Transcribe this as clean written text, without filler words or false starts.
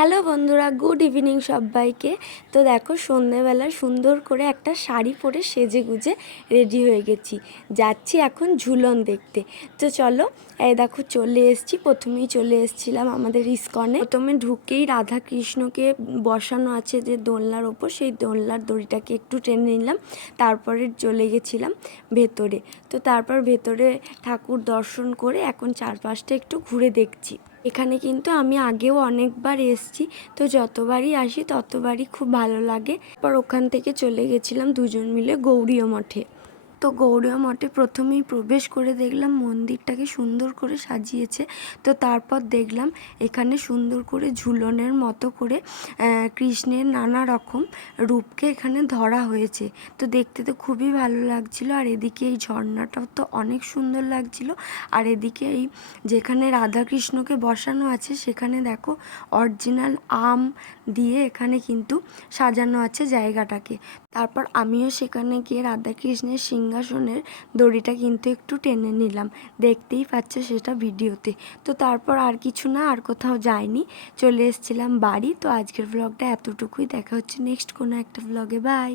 Hello বন্ধুরা, good evening সবাইকে। তো দেখো, সন্ধেবেলা সুন্দর করে একটা শাড়ি পরে সেজে গুজে রেডি হয়ে গেছি, যাচ্ছি এখন ঝুলন দেখতে। তো চলো, এই দেখো চলে এসেছি। প্রথমেই চলে এসেছিলাম আমাদের ইস্কনে। প্রথমে ঢুকেই রাধা কৃষ্ণকে বসানো আছে যে দোলনার ওপর, সেই দোলনার দড়িটাকে একটু টেনে নিলাম। তারপরে চলে গেছিলাম ভেতরে। তো তারপর ভেতরে ঠাকুর দর্শন করে এখন চারপাশটা একটু ঘুরে দেখছি। এখানে কিন্তু আমি আগেও অনেকবার এসেছি, তো যতবারই আসি ততবারই খুব ভালো লাগে। পর ওখান থেকে চলে গেছিলাম দুজন মিলে গৌড়ীয় মঠে। তো গৌড়ীয় মঠে প্রথমেই প্রবেশ করে দেখলাম মন্দিরটাকে সুন্দর করে সাজিয়েছে। তো তারপর দেখলাম এখানে সুন্দর করে ঝুলনের মতো করে কৃষ্ণের নানা রকম রূপকে এখানে ধরা হয়েছে। তো দেখতে তো খুবই ভালো লাগছিল। আর এদিকে এই ঝর্ণাটাও তো অনেক সুন্দর লাগছিল। আর এদিকে এই যেখানে রাধাকৃষ্ণকে বসানো আছে সেখানে দেখো অরিজিনাল আম দিয়ে এখানে কিন্তু সাজানো আছে জায়গাটাকে। তারপর আমিও সেখানে গিয়ে রাধাকৃষ্ণের সিংহাসনের দড়িটা কিন্তু একটু টেনে নিলাম, দেখতেই পাচ্ছে সেটা ভিডিওতে। তো তারপর আর কিছু না, আর কোথাও যাইনি, চলে এসেছিলাম বাড়ি। তো আজকের ব্লগটা এতটুকুই, দেখা হচ্ছে নেক্সট কোনো একটা ব্লগে। বাই।